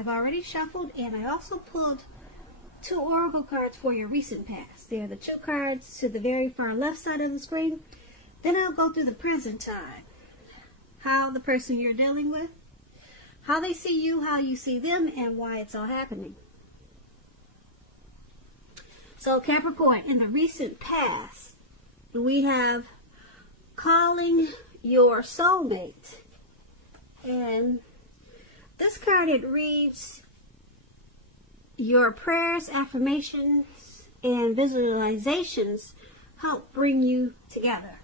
I've already shuffled, and I also pulled 2 oracle cards for your recent past. They're the 2 cards to the very far left side of the screen. Then I'll go through the present time. How the person you're dealing with, how they see you, how you see them, and why it's all happening. So Capricorn, in the recent past, we have calling your soulmate. And this card, it reads, your prayers, affirmations, and visualizations help bring you together.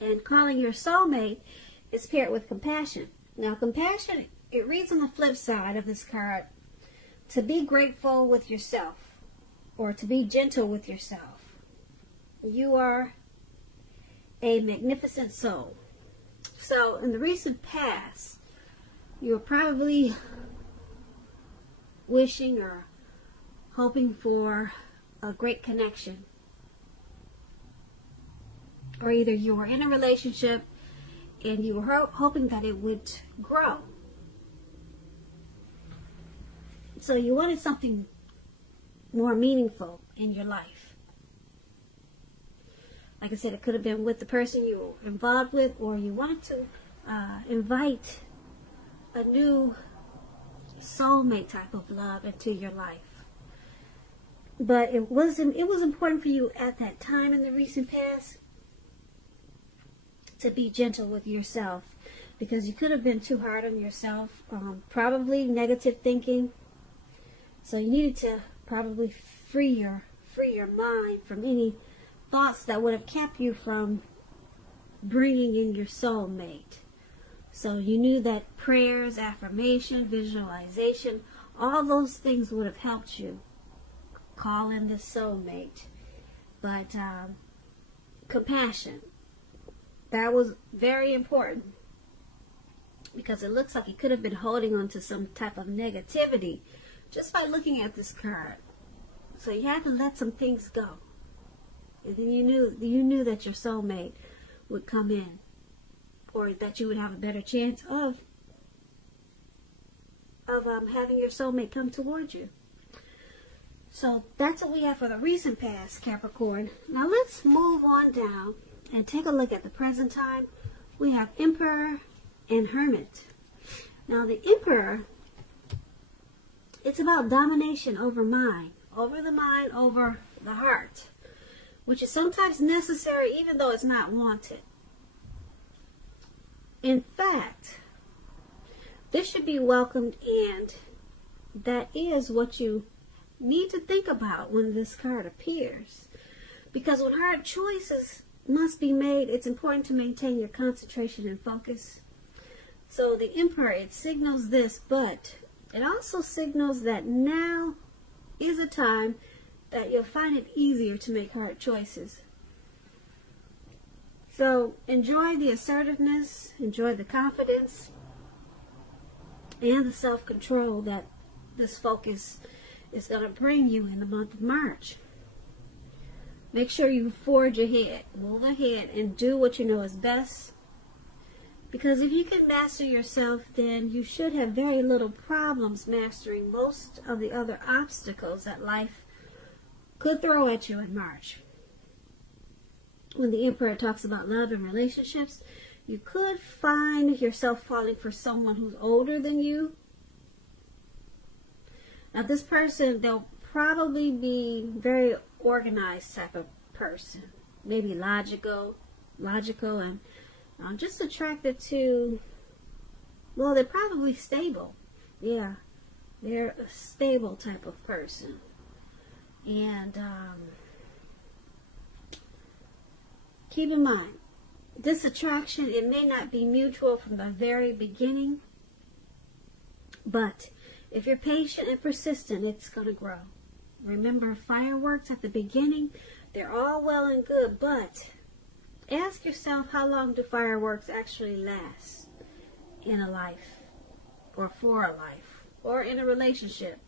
And calling your soulmate is paired with compassion. Now, compassion, it reads on the flip side of this card, to be grateful with yourself, or to be gentle with yourself. You are a magnificent soul. So, in the recent past, you're probably wishing or hoping for a great connection. Or either you were in a relationship and you were hoping that it would grow. So you wanted something more meaningful in your life. Like I said, it could have been with the person you were involved with, or you wanted to invite a new soulmate type of love into your life. But it was important for you at that time in the recent past to be gentle with yourself, because you could have been too hard on yourself, probably negative thinking. So you needed to probably free your mind from any thoughts that would have kept you from bringing in your soulmate. So you knew that prayers, affirmation, visualization, all those things would have helped you call in the soulmate. But compassion, that was very important, because it looks like you could have been holding on to some type of negativity just by looking at this card. So you had to let some things go. And then you knew that your soulmate would come in, or that you would have a better chance of having your soulmate come towards you. So that's what we have for the recent past, Capricorn. Now let's move on down and take a look at the present time. We have Emperor and Hermit. Now the Emperor, it's about domination over mind, over the mind, over the heart, which is sometimes necessary even though it's not wanted. In fact, this should be welcomed, and that is what you need to think about when this card appears. Because when hard choices must be made, it's important to maintain your concentration and focus. So the Emperor, it signals this, but it also signals that now is a time that you'll find it easier to make hard choices. So enjoy the assertiveness, enjoy the confidence, and the self-control that this focus is going to bring you in the month of March. Make sure you forge ahead, move ahead, and do what you know is best. Because if you can master yourself, then you should have very little problems mastering most of the other obstacles that life could throw at you in March. When the Emperor talks about love and relationships, you could find yourself falling for someone who's older than you. Now this person, they'll probably be very organized type of person. Maybe logical and just attracted to, well, they're probably stable. Yeah, they're a stable type of person. And keep in mind, this attraction, it may not be mutual from the very beginning, but if you're patient and persistent, it's going to grow. Remember, fireworks at the beginning, they're all well and good, but ask yourself, how long do fireworks actually last in a life, or for a life, or in a relationship?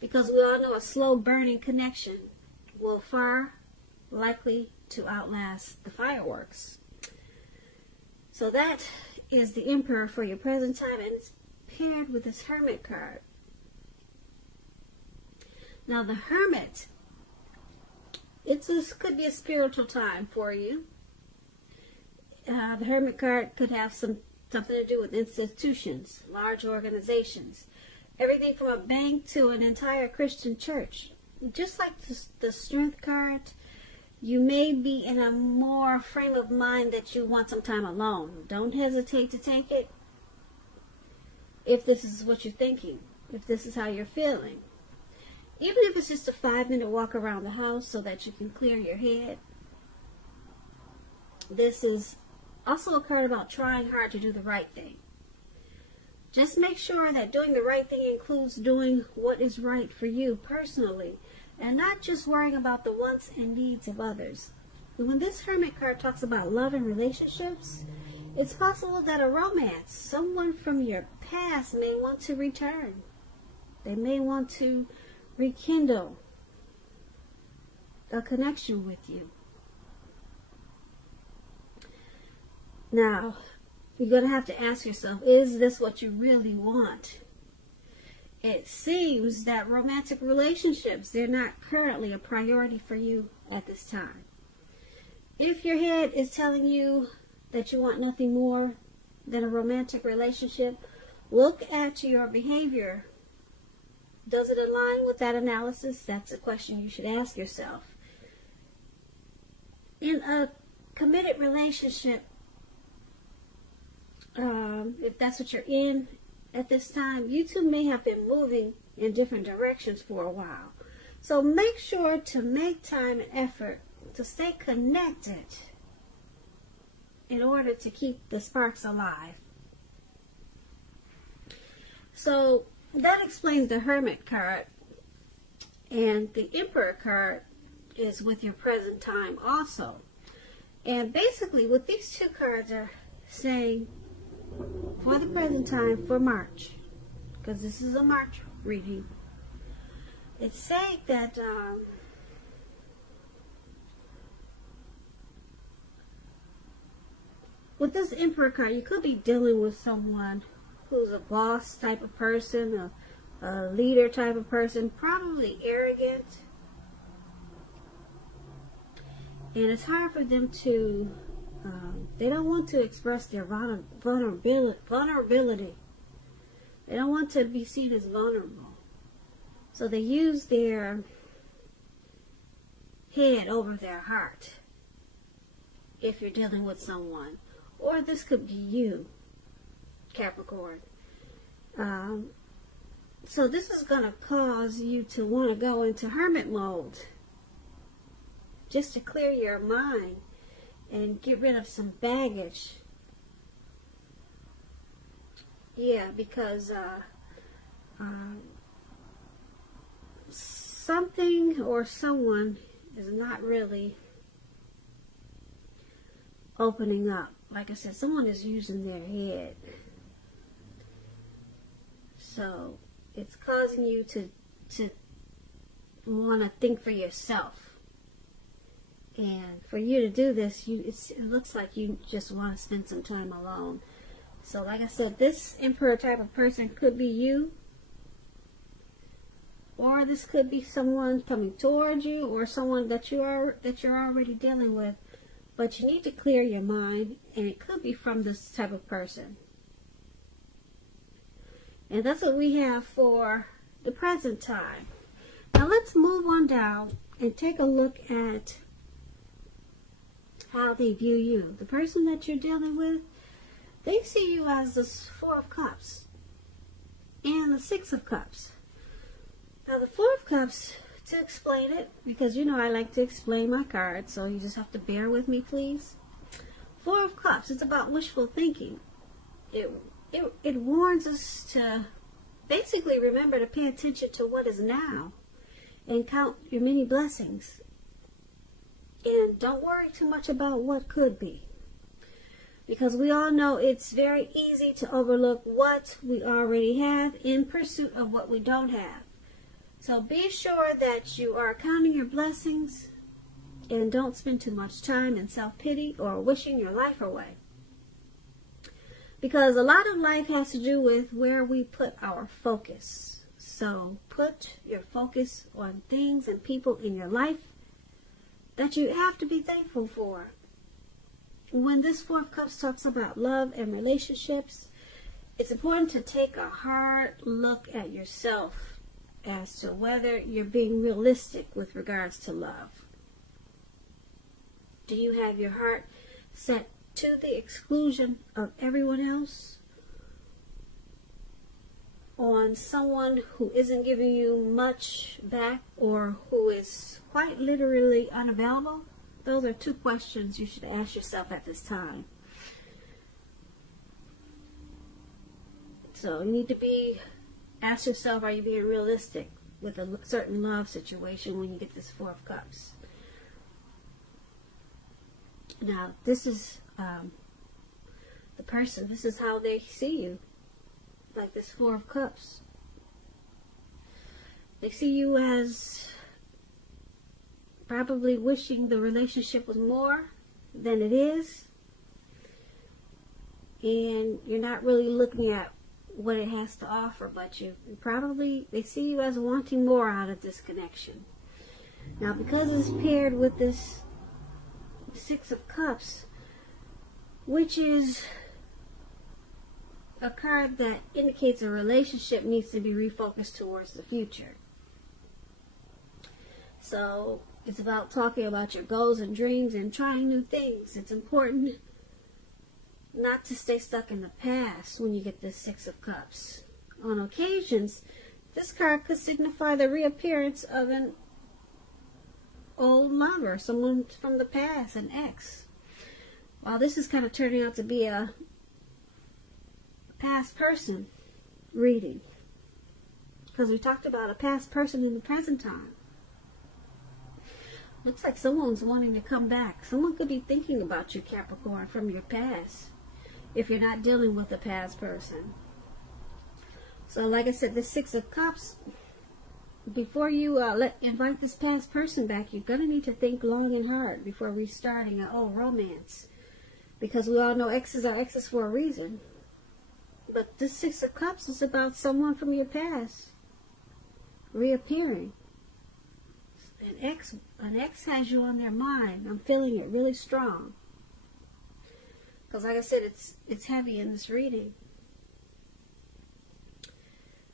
Because we all know a slow burning connection will far likely to outlast the fireworks. So that is the Emperor for your present time, and it's paired with this Hermit card. Now the Hermit, this could be a spiritual time for you. The Hermit card could have something to do with institutions, large organizations, everything from a bank to an entire Christian church. Just like the Strength card, you may be in a more frame of mind that you want some time alone. Don't hesitate to take it if this is what you're thinking, if this is how you're feeling. Even if it's just a 5-minute walk around the house so that you can clear your head. This is also a card about trying hard to do the right thing. Just make sure that doing the right thing includes doing what is right for you personally, and not just worrying about the wants and needs of others. And when this Hermit card talks about love and relationships, it's possible that a romance, someone from your past, may want to return. They may want to rekindle a connection with you. Now, you're going to have to ask yourself, is this what you really want? It seems that romantic relationships, they're not currently a priority for you at this time. If your head is telling you that you want nothing more than a romantic relationship, look at your behavior. Does it align with that analysis? That's a question you should ask yourself. In a committed relationship, if that's what you're in at this time, you two may have been moving in different directions for a while. So make sure to make time and effort to stay connected in order to keep the sparks alive. So that explains the Hermit card. And the Emperor card is with your present time also. And basically what these two cards are saying for the present time for March, because this is a March reading, it's saying that with this Emperor card, you could be dealing with someone who's a boss type of person, a leader type of person, probably arrogant. And it's hard for them to, they don't want to express their vulnerability. They don't want to be seen as vulnerable. So they use their head over their heart if you're dealing with someone. Or this could be you, Capricorn. So this is going to cause you to want to go into hermit mode, just to clear your mind and get rid of some baggage. Yeah, because something or someone is not really opening up. Like I said, someone is using their head. So it's causing you to want to think for yourself. And for you to do this, it looks like you just want to spend some time alone. So like I said, this Emperor type of person could be you. Or this could be someone coming towards you, or someone that you're already dealing with. But you need to clear your mind, and it could be from this type of person. And that's what we have for the present time. Now let's move on down and take a look at how they view you. The person that you're dealing with, they see you as the Four of Cups and the Six of Cups. Now the Four of Cups, to explain it, because you know I like to explain my cards, so you just have to bear with me, please. Four of Cups, it's about wishful thinking. It warns us to basically remember to pay attention to what is now and count your many blessings. And don't worry too much about what could be. Because we all know it's very easy to overlook what we already have in pursuit of what we don't have. So be sure that you are counting your blessings and don't spend too much time in self-pity or wishing your life away. Because a lot of life has to do with where we put our focus. So put your focus on things and people in your life that you have to be thankful for. When this Four of Cups talks about love and relationships, it's important to take a hard look at yourself as to whether you're being realistic with regards to love. Do you have your heart set to the exclusion of everyone else? On someone who isn't giving you much back or who is quite literally unavailable? Those are two questions you should ask yourself at this time. So you need to ask yourself, are you being realistic with a certain love situation when you get this Four of Cups? Now, this is the person. This is how they see you. Like this Four of Cups. They see you as probably wishing the relationship was more than it is. And you're not really looking at what it has to offer, but they see you as wanting more out of this connection. Now, because it's paired with this Six of Cups, which is a card that indicates a relationship needs to be refocused towards the future. So it's about talking about your goals and dreams and trying new things. It's important not to stay stuck in the past when you get this Six of Cups. On occasions, this card could signify the reappearance of an old lover, someone from the past, an ex. While this is kind of turning out to be a past person reading, because we talked about a past person in the present time. Looks like someone's wanting to come back. Someone could be thinking about you, Capricorn, from your past, if you're not dealing with a past person. So like I said, the Six of Cups, before you invite this past person back, you're going to need to think long and hard before restarting an old romance, because we all know exes are exes for a reason. But this Six of Cups is about someone from your past reappearing. An ex has you on their mind. I'm feeling it really strong. Because like I said, it's heavy in this reading.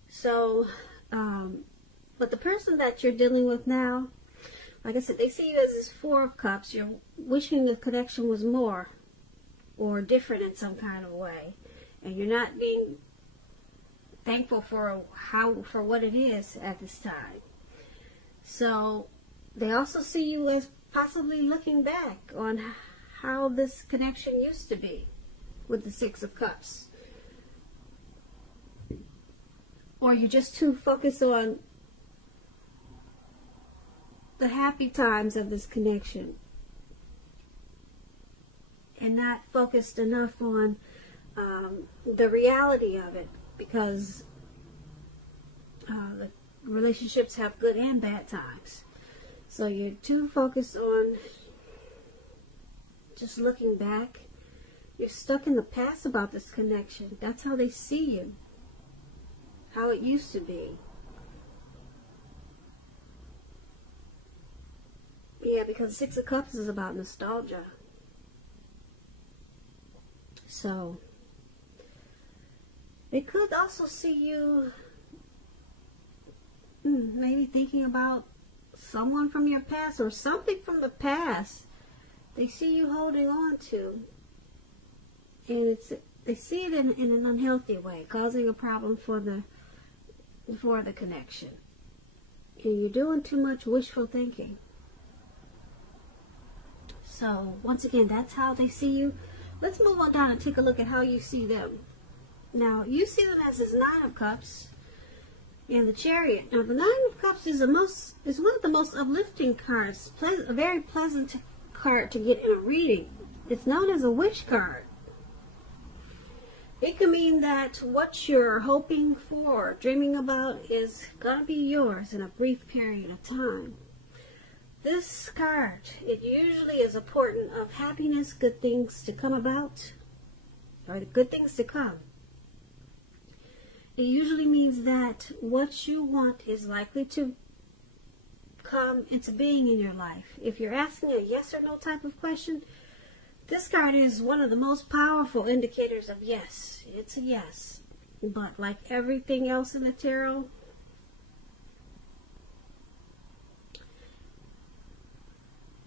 So, but the person that you're dealing with now, like I said, they see you as this Four of Cups. You're wishing the connection was more or different in some kind of way. And you're not being thankful for what it is at this time. So they also see you as possibly looking back on how this connection used to be with the Six of Cups. Or you're just too focused on the happy times of this connection and not focused enough on the reality of it, because the relationships have good and bad times. So you're too focused on just looking back. You're stuck in the past about this connection. That's how they see you, how it used to be. Yeah, because Six of Cups is about nostalgia. So they could also see you maybe thinking about someone from your past or something from the past. They see you holding on to, and they see it in an unhealthy way, causing a problem for the connection. And you're doing too much wishful thinking. So once again, that's how they see you. Let's move on down and take a look at how you see them. Now, you see them as this Nine of Cups and the Chariot. Now, the Nine of Cups is one of the most uplifting cards, a very pleasant card to get in a reading. It's known as a wish card. It could mean that what you're hoping for, dreaming about, is going to be yours in a brief period of time. This card, it usually is a portent of happiness, good things to come about, or the good things to come. It usually means that what you want is likely to come into being in your life. If you're asking a yes or no type of question, this card is one of the most powerful indicators of yes. It's a yes. But like everything else in the tarot,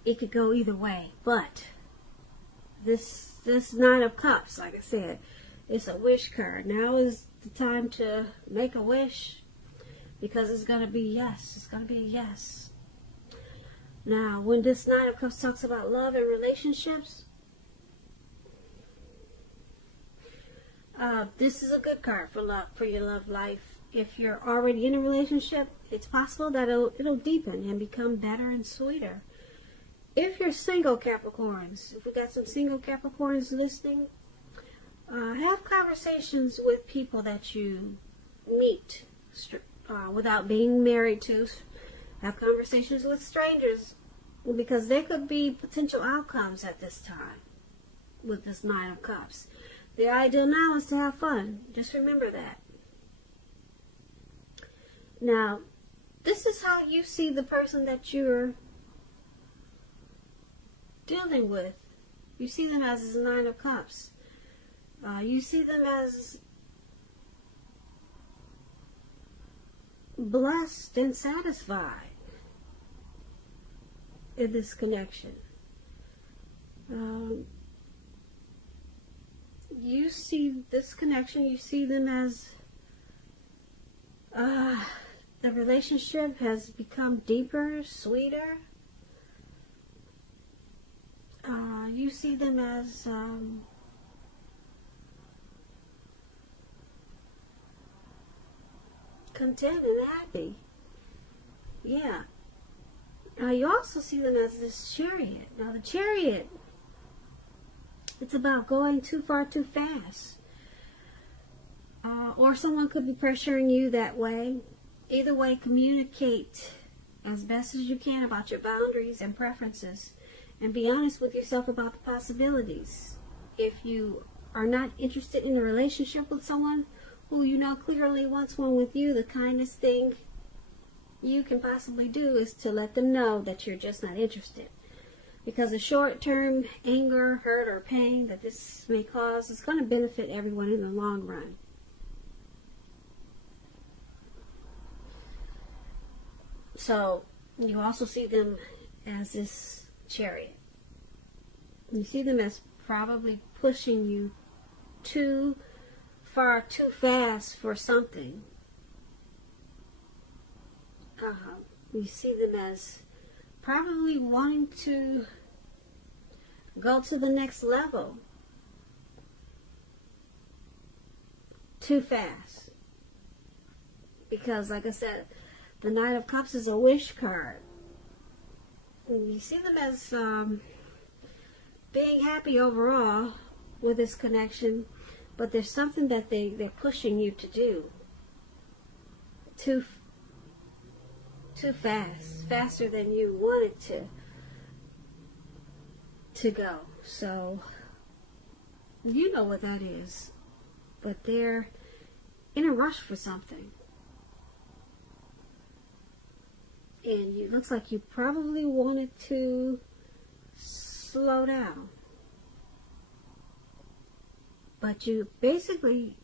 it could go either way. But this Nine of Cups, like I said, it's a wish card. Now is the time to make a wish, because it's going to be yes. It's going to be a yes. Now, when this Nine of Cups talks about love and relationships, this is a good card for love, for your love life. If you're already in a relationship, it's possible that it'll deepen and become better and sweeter. If you're single, Capricorns, if we got some single Capricorns listening, have conversations with people that you meet without being married to. Have conversations with strangers, because there could be potential outcomes at this time with this Nine of Cups. The ideal now is to have fun. Just remember that. Now, this is how you see the person that you're dealing with. You see them as the Nine of Cups. You see them as blessed and satisfied in this connection. You see this connection, you see them as the relationship has become deeper, sweeter. You see them as content and happy. Yeah. You also see them as this Chariot. Now the Chariot, it's about going too far too fast. Or someone could be pressuring you that way. Either way, communicate as best as you can about your boundaries and preferences. And be honest with yourself about the possibilities. If you are not interested in a relationship with someone who you know clearly wants one with you, the kindest thing you can possibly do is to let them know that you're just not interested. Because the short-term anger, hurt, or pain that this may cause is going to benefit everyone in the long run. So, you also see them as this Chariot. You see them as probably pushing you too far, too fast for something. You see them as probably wanting to go to the next level too fast. Because, like I said, the Nine of Cups is a wish card. You see them as being happy overall with this connection, but there's something that they're pushing you to do too fast, faster than you wanted to go. So you know what that is, but they're in a rush for something. And it looks like you probably wanted to slow down. But you basically,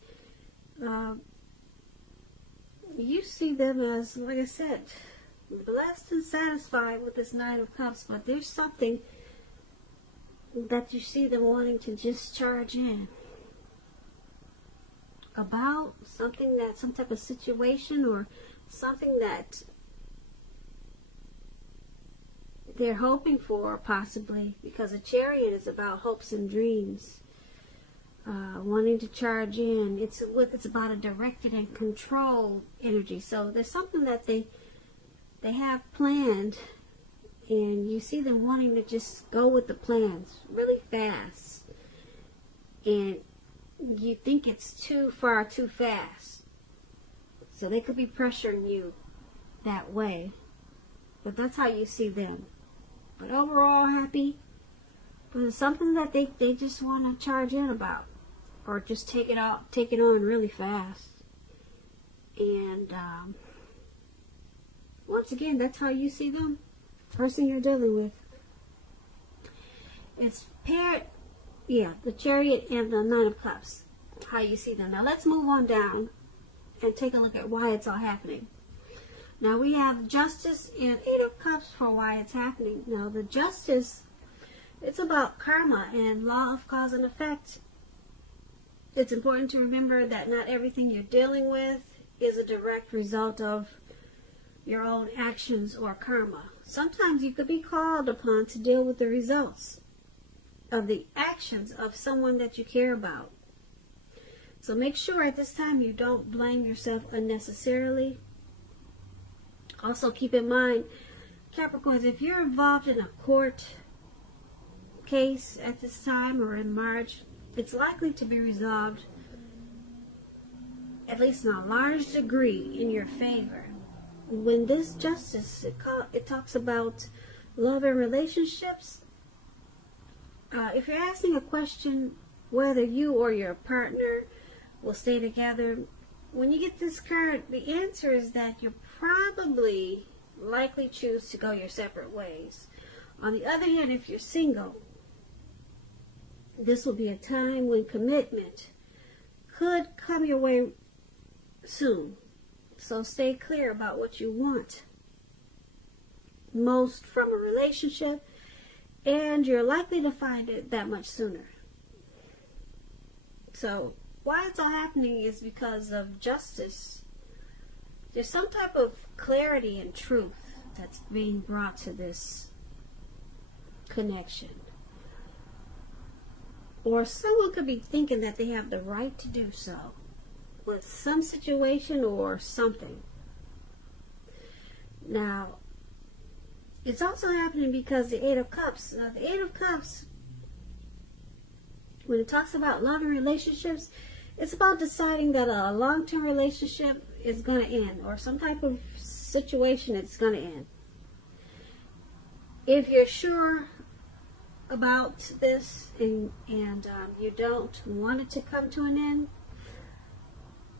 you see them as, like I said, blessed and satisfied with this Nine of Cups. But there's something that you see them wanting to just charge in about, something that, some type of situation or something that they're hoping for, possibly, because a Chariot is about hopes and dreams, wanting to charge in. It's about a directed and controlled energy. So there's something that they have planned, and you see them wanting to just go with the plans really fast, and you think it's too far, too fast. So they could be pressuring you that way, but that's how you see them. But overall happy, but it's something that they just want to charge in about. or just take it on really fast. And once again, that's how you see them, person you're dealing with. It's paired, yeah, the Chariot and the Nine of Cups, how you see them. Now let's move on down and take a look at why it's all happening. Now we have Justice and Eight of Cups for why it's happening. Now the Justice, it's about karma and law of cause and effect. It's important to remember that not everything you're dealing with is a direct result of your own actions or karma. Sometimes you could be called upon to deal with the results of the actions of someone that you care about. So make sure at this time you don't blame yourself unnecessarily. Also keep in mind, Capricorns, if you're involved in a court case at this time or in March, it's likely to be resolved, at least in a large degree, in your favor. When this Justice, it talks about love and relationships. If you're asking a question whether you or your partner will stay together, when you get this card, the answer is that you'll probably likely choose to go your separate ways. On the other hand, if you're single, this will be a time when commitment could come your way soon. So stay clear about what you want most from a relationship, and you're likely to find it that much sooner. So why it's all happening is because of Justice. There's some type of clarity and truth that's being brought to this connection. Or someone could be thinking that they have the right to do so with some situation or something. Now, it's also happening because the Eight of Cups. Now, the Eight of Cups, when it talks about love and relationships, it's about deciding that a long-term relationship is going to end, or some type of situation that's going to end. If you're sure about this and you don't want it to come to an end,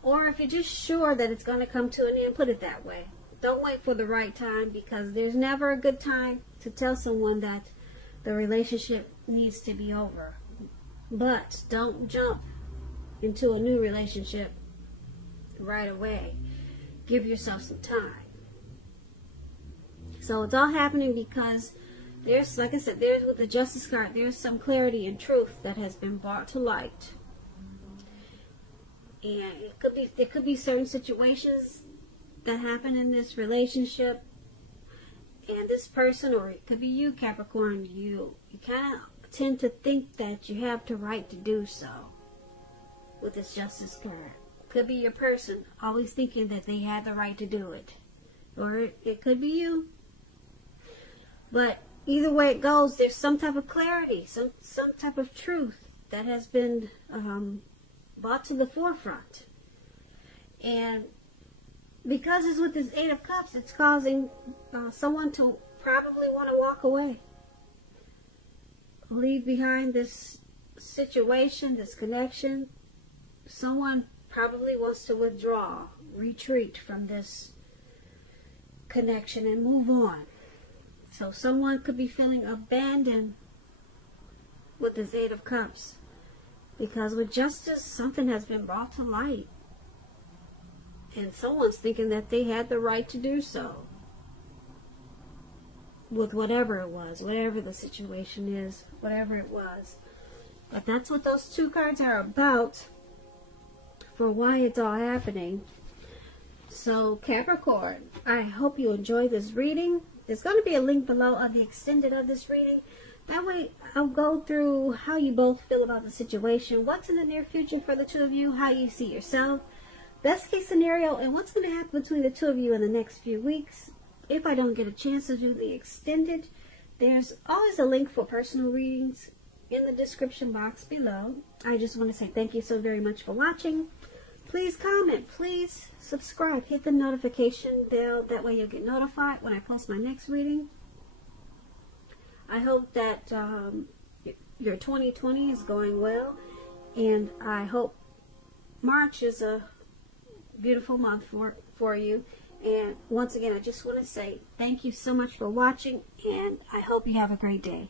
or if you're just sure that it's going to come to an end, put it that way. Don't wait for the right time, because there's never a good time to tell someone that the relationship needs to be over. But don't jump into a new relationship right away. Give yourself some time. So it's all happening because there's, like I said, there's with the Justice card, there's some clarity and truth that has been brought to light. And there could be certain situations that happen in this relationship, and this person, or it could be you, Capricorn, you kind of tend to think that you have the right to do so with this Justice card. Could be your person always thinking that they had the right to do it, or it could be you. But either way it goes, there's some type of clarity, some type of truth that has been brought to the forefront. And because it's with this Eight of Cups, it's causing someone to probably want to walk away. Leave behind this situation, this connection. Someone probably wants to withdraw, retreat from this connection and move on. So someone could be feeling abandoned with this Eight of Cups. Because with Justice, something has been brought to light. And someone's thinking that they had the right to do so. With whatever it was, whatever the situation is, whatever it was. But that's what those two cards are about, for why it's all happening. So Capricorn, I hope you enjoyed this reading. There's going to be a link below on the extended of this reading. That way I'll go through how you both feel about the situation, what's in the near future for the two of you, how you see yourself, best case scenario, and what's going to happen between the two of you in the next few weeks. If I don't get a chance to do the extended, there's always a link for personal readings in the description box below. I just want to say thank you so very much for watching. Please comment, please subscribe, hit the notification bell, that way you'll get notified when I post my next reading. I hope that your 2020 is going well, And I hope March is a beautiful month for you. And once again, I just want to say thank you so much for watching, and I hope you have a great day.